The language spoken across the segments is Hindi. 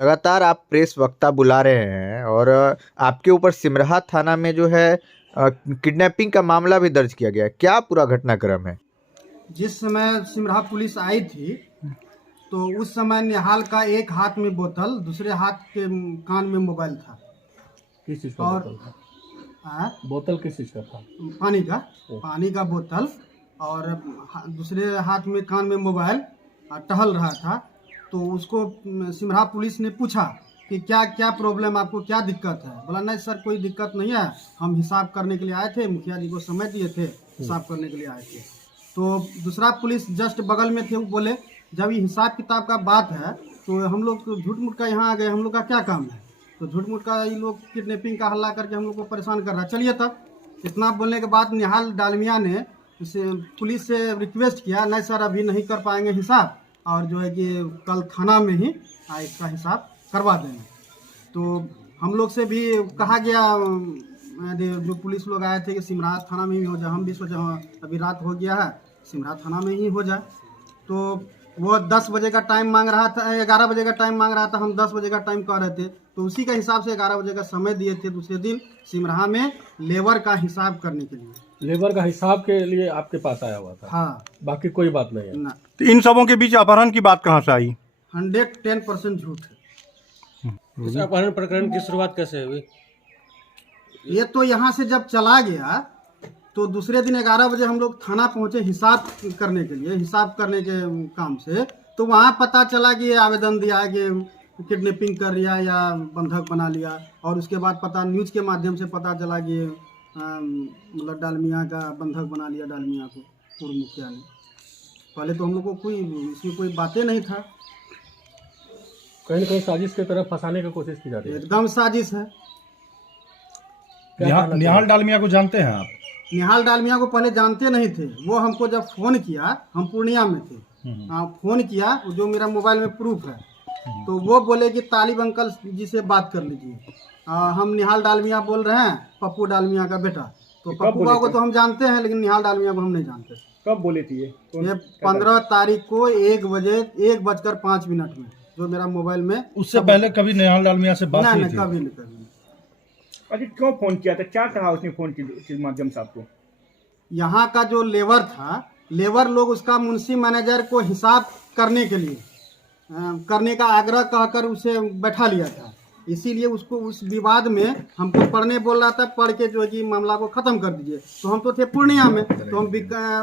लगातार आप प्रेस वक्ता बुला रहे हैं और आपके ऊपर सिमराहा थाना में जो है किडनैपिंग का मामला भी दर्ज किया गया है। क्या पूरा घटनाक्रम है? जिस समय सिमराहा पुलिस आई थी तो उस समय निहाल का एक हाथ में बोतल, दूसरे हाथ के कान में मोबाइल था। किस चीज का और बोतल था? बोतल किस चीज का था? पानी का बोतल और दूसरे हाथ में कान में मोबाइल टहल रहा था। तो उसको सिमराहा पुलिस ने पूछा कि क्या क्या प्रॉब्लम, आपको क्या दिक्कत है? बोला नहीं सर, कोई दिक्कत नहीं है, हम हिसाब करने के लिए आए थे, मुखिया जी को समय दिए थे, हिसाब करने के लिए आए थे। तो दूसरा पुलिस जस्ट बगल में थे, वो बोले जब ये हिसाब किताब का बात है तो हम लोग तो झूठ मूठ का यहाँ आ गए, हम लोग का क्या काम है? तो झूठ मूठ का ये लोग किडनैपिंग का हल्ला करके हम लोग को परेशान कर रहा है। चलिए तब, इतना बोलने के बाद निहाल डालमिया ने पुलिस से रिक्वेस्ट किया, नहीं सर अभी नहीं कर पाएंगे हिसाब, और जो है कि कल थाना में ही इसका हिसाब करवा देंगे। तो हम लोग से भी कहा गया, जो पुलिस लोग आए थे कि सिमराहा थाना में ही हो जाए। हम भी सोचे हाँ अभी रात हो गया है, सिमराहा थाना में ही हो जाए। तो वो 10 बजे का टाइम मांग रहा था, 11 बजे का टाइम मांग रहा था, हम 10 बजे का टाइम कह रहे थे। तो उसी के हिसाब से 11 बजे का समय दिए थे दूसरे दिन सिमराहा में लेबर का हिसाब करने के लिए। लेबर का हिसाब के लिए आपके पास आया हुआ था? हाँ, बाकी कोई बात नहीं है ना। तो इन सबों के बीच अपहरण की बात कहाँ से आई? 110% झूठ है। इस अपहरण प्रकरण की शुरुआत कैसे हुई? ये तो यहाँ से जब चला गया तो दूसरे दिन 11 बजे हम लोग थाना पहुंचे हिसाब करने के लिए, हिसाब करने के काम से। तो वहाँ पता चला कि ये आवेदन दिया है कि किडनैपिंग कर लिया या बंधक बना लिया। और उसके बाद पता न्यूज़ के माध्यम से पता चला कि मतलब डालमिया का बंधक बना लिया, डालमिया को पूर्व मुखिया ने। पहले तो हम लोग को कोई इसमें कोई बातें नहीं था। कहीं न कहीं साजिश की तरफ फंसाने की कोशिश की जा रही है। एकदम साजिश है। निहाल डालमिया को जानते हैं आप? निहाल डालमिया को पहले जानते नहीं थे। वो हमको जब फोन किया, हम पूर्णिया में थे, फोन किया, जो मेरा मोबाइल में प्रूफ है, तो वो बोले कि तालिब अंकल जी से बात कर लीजिए, हम निहाल डालमिया बोल रहे हैं, पप्पू डालमिया का बेटा। तो पप्पू को तो हम जानते हैं, लेकिन निहाल डालमिया को हम नहीं जानते। कब बोले थी ये? 15 तारीख को 1:05 में, जो मेरा मोबाइल में। उससे पहले कभी निहाल डालमिया से बात नहीं थी? कभी नहीं। अजी क्यों फोन किया था? क्या कहा उसने फोन के माध्यम से आपको? यहाँ का जो लेबर था, लेबर लोग उसका मुंशी मैनेजर को हिसाब करने के लिए करने का आग्रह कहकर उसे बैठा लिया था। इसीलिए उसको उस विवाद में हमको पढ़ने बोल रहा था, पढ़ के जो है कि मामला को खत्म कर दीजिए। तो हम तो थे पूर्णिया में, तो हम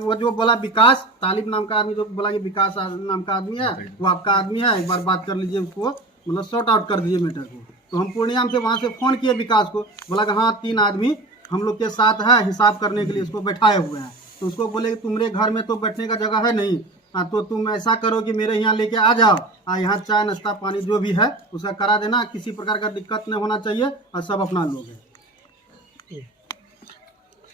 वो जो बोला विकास तालिब नाम का आदमी, जो बोला कि विकास नाम का आदमी है, वो आपका आदमी है, एक बार बात कर लीजिए, उसको मतलब सॉर्ट आउट कर दीजिए मैटर को। तो हम पूर्णिया में से वहाँ से फ़ोन किए विकास को, बोला कि हाँ 3 आदमी हम लोग के साथ है, हिसाब करने के लिए इसको बैठाए हुए हैं। तो उसको बोले कि तुम्हारे घर में तो बैठने का जगह है नहीं, तो तुम ऐसा करो कि मेरे यहाँ लेके आ जाओ, यहाँ चाय नाश्ता पानी जो भी है उसका करा देना, किसी प्रकार का दिक्कत नहीं होना चाहिए, और सब अपना लोग है।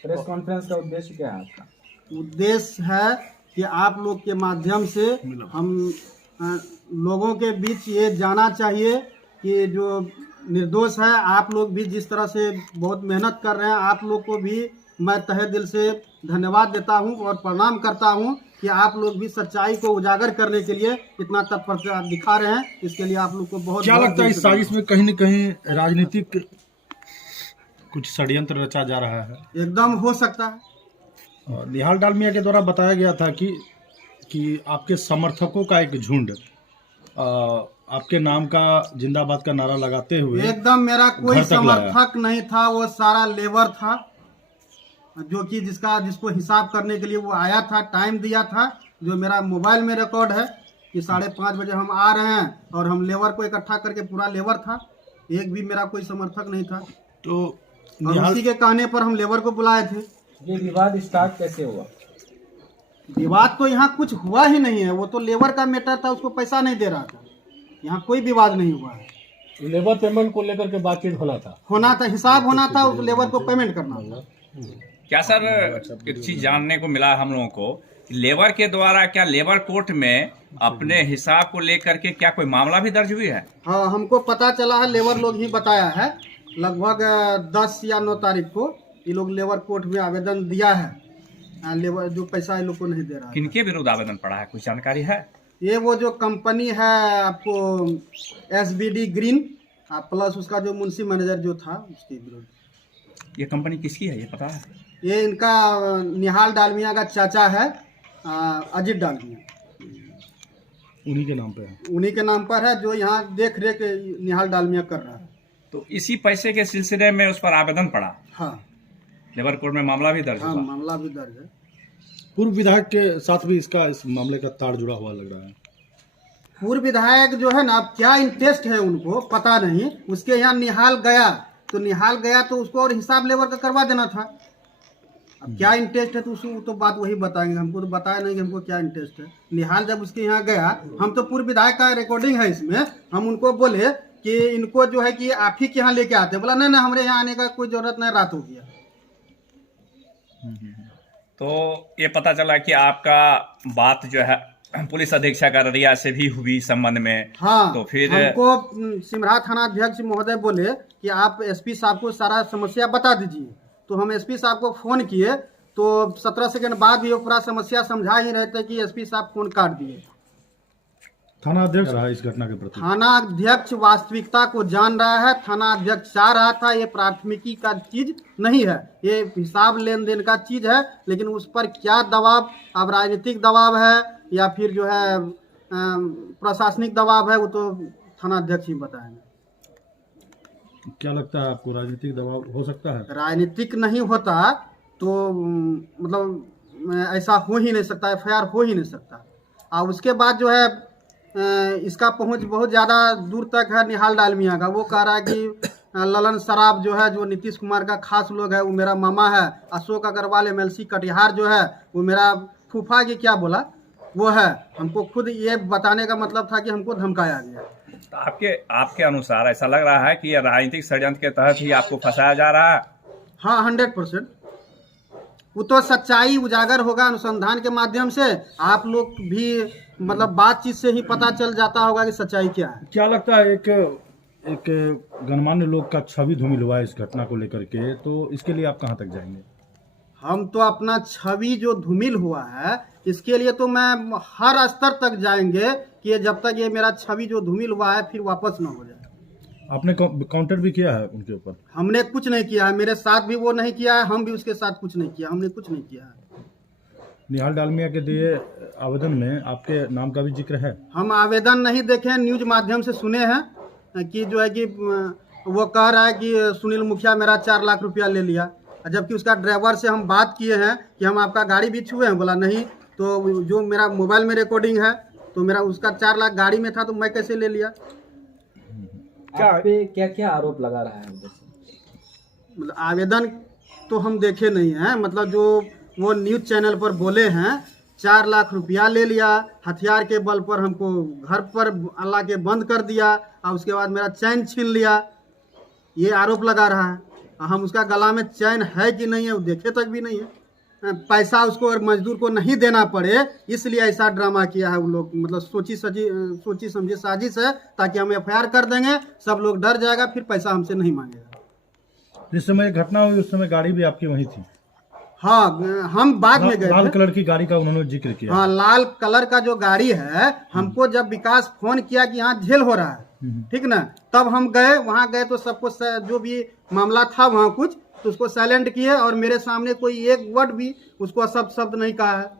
प्रेस कॉन्फ्रेंस का उद्देश्य क्या है आपका? उद्देश्य है कि आप लोग के माध्यम से हम लोगों के बीच ये जाना चाहिए कि जो निर्दोष है, आप लोग भी जिस तरह से बहुत मेहनत कर रहे हैं, आप लोग को भी मैं तहे दिल से धन्यवाद देता हूं और प्रणाम करता हूं कि आप लोग भी सच्चाई को उजागर करने के लिए इतना तत्परता दिखा रहे हैं। इसके लिए आप लोग को बहुत क्या लगता है इस साजिश में कहीं न कहीं राजनीतिक कुछ षड्यंत्र रचा जा रहा है? एकदम हो सकता है। निहाल डालमिया के द्वारा बताया गया था कि आपके समर्थकों का एक झुंड आपके नाम का जिंदाबाद का नारा लगाते हुए, एकदम मेरा कोई समर्थक नहीं था, वो सारा लेबर था, जो कि जिसको हिसाब करने के लिए वो आया था, टाइम दिया था, जो मेरा मोबाइल में रिकॉर्ड है कि 5:30 बजे हम आ रहे हैं, और हम लेबर को इकट्ठा करके पूरा लेबर था, एक भी मेरा कोई समर्थक नहीं था। तो उसी के कहने पर हम लेबर को बुलाए थे। ये विवाद स्टार्ट कैसे हुआ? विवाद तो यहाँ कुछ हुआ ही नहीं है, वो तो लेबर का मैटर था, उसको पैसा नहीं दे रहा था, यहाँ कोई विवाद नहीं हुआ है। लेबर पेमेंट को लेकर के बातचीत होना था, हिसाब होना था, उस लेबर को पेमेंट करना था। क्या सर, एक चीज जानने को मिला हम लोगों को, लेबर के द्वारा क्या लेबर कोर्ट में अपने हिसाब को लेकर के क्या कोई मामला भी दर्ज हुई है? हाँ, हमको पता चला है, लेबर लोग ही बताया है, लगभग 10 या 9 तारीख को ये लोग लेबर कोर्ट में आवेदन दिया है। लेबर जो पैसा ये लोग को नहीं दे रहा है। किनके विरुद्ध आवेदन पड़ा है, कुछ जानकारी है? ये वो जो कंपनी है आपको SBD ग्रीन प्लस उसका जो मुंशी मैनेजर जो था उसके विरुद्ध। ये कंपनी किसकी है ये पता है? ये इनका निहाल डालमिया का चाचा है, अजीत डालमिया, उन्हीं के नाम पे है। उन्हीं के नाम पर है, जो यहाँ देख रेख निहाल डालमिया कर रहा है। तो इसी पैसे के सिलसिले में उस पर आवेदन पड़ा, हाँ लेबर कोर्ट में मामला भी दर्ज हाँ, हुआ। मामला भी दर्ज है। पूर्व विधायक के साथ भी इस मामले का तार जुड़ा हुआ लग रहा है। पूर्व विधायक जो है ना, अब क्या इंटरेस्ट है उनको पता नहीं। उसके यहाँ निहाल गया तो उसको और हिसाब लेबर का करवा देना था। अब क्या इंटरेस्ट है तो उसको तो बात वही बताएंगे, हमको तो बताया नहीं कि हमको क्या इंटरेस्ट है। निहाल जब उसके यहाँ गया, हम तो पूर्व विधायक का रिकॉर्डिंग है इसमें, हम उनको बोले कि इनको जो है कि आप ही के यहाँ लेके आते, बोला नहीं हमारे यहाँ आने का कोई जरूरत नहीं, रात हो गया। तो ये पता चला कि आपका बात जो है पुलिस अधीक्षक अररिया से भी हुई संबंध में। हाँ, तो फिर हमको सिमरा थाना अध्यक्ष महोदय बोले कि आप SP साहब को सारा समस्या बता दीजिए। तो हम SP साहब को फोन किए तो 17 सेकंड बाद भी वो पूरा समस्या समझा ही रहे थे कि SP साहब फोन काट दिए। थाना अध्यक्ष रहा इस घटना के प्रति। थाना अध्यक्ष वास्तविकता को जान रहा है। थाना अध्यक्ष चाह रहा था ये प्राथमिकी का चीज नहीं है, ये हिसाब लेन देन का चीज है, लेकिन उस पर क्या दबाव, अब राजनीतिक दबाव है या फिर जो है प्रशासनिक दबाव है, वो तो थाना अध्यक्ष ही बताएंगे। क्या लगता है आपको, राजनीतिक दबाव हो सकता है? राजनीतिक नहीं होता तो मतलब ऐसा हो ही नहीं सकता, FIR हो ही नहीं सकता। और उसके बाद जो है इसका पहुंच बहुत ज़्यादा दूर तक है निहाल डालमिया का। वो कह रहा है कि ललन सराफ जो है, जो नीतीश कुमार का खास लोग है, वो मेरा मामा है। अशोक अग्रवाल MLC कटिहार जो है, वो मेरा फूफा की क्या बोला वो है। हमको खुद ये बताने का मतलब था कि हमको धमकाया गया। तो आपके अनुसार ऐसा लग रहा है कि ये राजनीतिक षड्यंत्र के तहत ही आपको फंसाया जा रहा है? हाँ, 100%। वो तो सच्चाई उजागर होगा अनुसंधान के माध्यम से। आप लोग भी मतलब बातचीत से ही पता चल जाता होगा कि सच्चाई क्या है। क्या लगता है, एक गणमान्य लोग का छवि धूमिल हुआ है इस घटना को लेकर के, तो इसके लिए आप कहाँ तक जाएंगे? हम तो अपना छवि जो धूमिल हुआ है इसके लिए तो मैं हर स्तर तक जाएंगे कि जब तक ये मेरा छवि जो धूमिल हुआ है फिर वापस ना हो जाए। आपने काउंटर भी किया है उनके ऊपर? हमने कुछ नहीं किया है, मेरे साथ भी वो नहीं किया है, हम भी उसके साथ कुछ नहीं किया, हमने कुछ नहीं किया है। निहाल डालमिया के दिए आवेदन में आपके नाम का भी जिक्र है? हम आवेदन नहीं देखे, न्यूज माध्यम से सुने हैं कि जो है कि वो कह रहा है कि सुनील मुखिया मेरा 4 लाख रुपया ले लिया, जबकि उसका ड्राइवर से हम बात किए हैं कि हम आपका गाड़ी भी छुए हैं, बोला नहीं। तो जो मेरा मोबाइल में रिकॉर्डिंग है तो मेरा उसका 4 लाख गाड़ी में था, तो मैं कैसे ले लिया? क्या क्या आरोप लगा रहा है? मतलब आवेदन तो हम देखे नहीं हैं, मतलब जो वो न्यूज चैनल पर बोले हैं 4 लाख रुपया ले लिया, हथियार के बल पर हमको घर पर अल्लाह के बंद कर दिया और उसके बाद मेरा चैन छीन लिया, ये आरोप लगा रहा है। हम उसका गला में चैन है कि नहीं है वो देखे तक भी नहीं है। पैसा उसको और मजदूर को नहीं देना पड़े इसलिए ऐसा ड्रामा किया है वो लोग। मतलब सोची समझी साजिश है ताकि हम FIR कर देंगे, सब लोग डर जाएगा, फिर पैसा हमसे नहीं मांगेगा। जिस समय घटना हुई उस समय गाड़ी भी आपकी वही थी? हाँ, हम बाद में गए। लाल कलर की गाड़ी का उन्होंने जिक्र किया। हाँ, लाल कलर का जो गाड़ी है, हमको जब विकास फोन किया कि यहाँ झेल हो रहा है, ठीक ना, तब हम गए। वहाँ गए तो सबको जो भी मामला था वहाँ कुछ तो उसको साइलेंट किए और मेरे सामने कोई एक वर्ड भी उसको शब्द नहीं कहा है।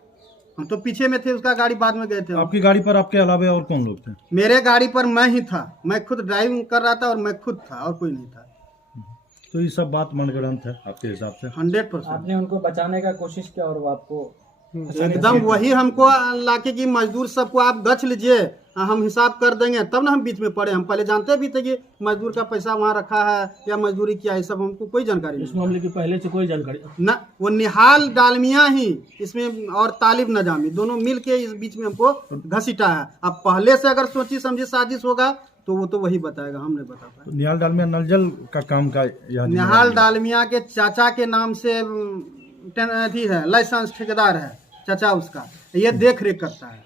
हम तो पीछे में थे, उसका गाड़ी बाद में गए थे। आपकी गाड़ी पर आपके अलावा और कौन लोग थे? मेरे गाड़ी पर मैं ही था, मैं खुद ड्राइविंग कर रहा था और मैं खुद था और कोई नहीं था। तो ये सब बात मनगढ़ंत है आपके हिसाब से? 100%। आपने उनको बचाने का कोशिश किया और वो आपको एकदम वही हमको लाके कि मजदूर सबको आप गछ लीजिए, हम हिसाब कर देंगे, तब ना हम बीच में पड़े। हम पहले जानते भी थे कि मजदूर का पैसा वहाँ रखा है या मजदूरी किया है, सब हमको कोई जानकारी नहीं। इस मामले की पहले से कोई जानकारी ना, वो निहाल डालमिया ही इसमें और तालिब नजामी दोनों मिल के इस बीच में हमको घसीटा है। अब पहले से अगर सोची समझी साजिश होगा तो वो तो वही बताएगा, हम नहीं बता पाए। तो निहाल डालमिया नलजल का काम का निहाल डालमिया के चाचा के नाम से अथी है, लाइसेंस ठेकेदार है चाचा उसका, ये देख रेख करता है।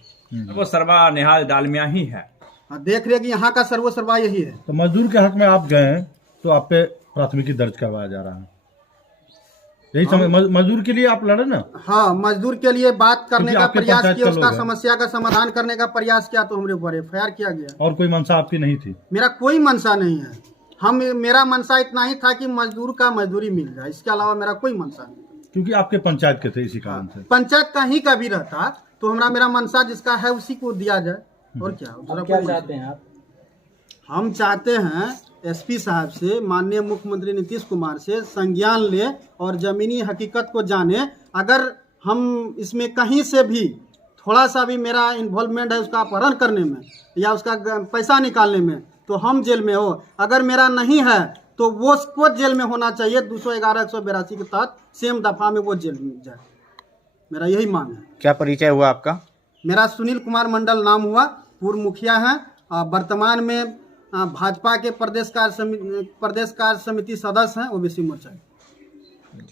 वो सर्वा निहाल डालमिया ही है। देख रेख यहाँ का सर्वा यही है। तो मजदूर के हक में आप गए तो आप पे प्राथमिकी दर्ज करवाया जा रहा है? यही समझ मजदूर के लिए आप लड़े ना? हाँ, मजदूर के लिए बात करने क्योंकि का आपके प्रयास पंचायत किया, का उसका लोग हैं। समस्या का समाधान करने का प्रयास किया तो हमारे ऊपर FIR किया गया। और कोई मंशा आपकी नहीं थी? मेरा कोई मंशा नहीं है। मेरा मंशा इतना ही था कि मजदूर का मजदूरी मिल जाए, इसके अलावा मेरा कोई मंशा नहीं। क्योंकि आपके पंचायत के थे, इसी कारण से। पंचायत का ही का भी रहता तो मेरा मंशा जिसका है उसी को दिया जाए, और क्या दूसरा अब क्या कोई मंशा चाहते हैं आप? हम चाहते हैं SP साहब से, माननीय मुख्यमंत्री नीतीश कुमार से संज्ञान ले और जमीनी हकीकत को जाने। अगर हम इसमें कहीं से भी थोड़ा सा भी मेरा इन्वॉल्वमेंट है उसका अपहरण करने में या उसका पैसा निकालने में, तो हम जेल में हो। अगर मेरा नहीं है तो वो उसको जेल में होना चाहिए, 211 182 के तहत सेम दफा में वो जेल में जाए। मेरा यही मांग है। क्या परिचय हुआ आपका? मेरा सुनील कुमार मंडल नाम हुआ, पूर्व मुखिया है, वर्तमान में भाजपा के प्रदेश कार्य समिति सदस्य हैं OBC मोर्चा।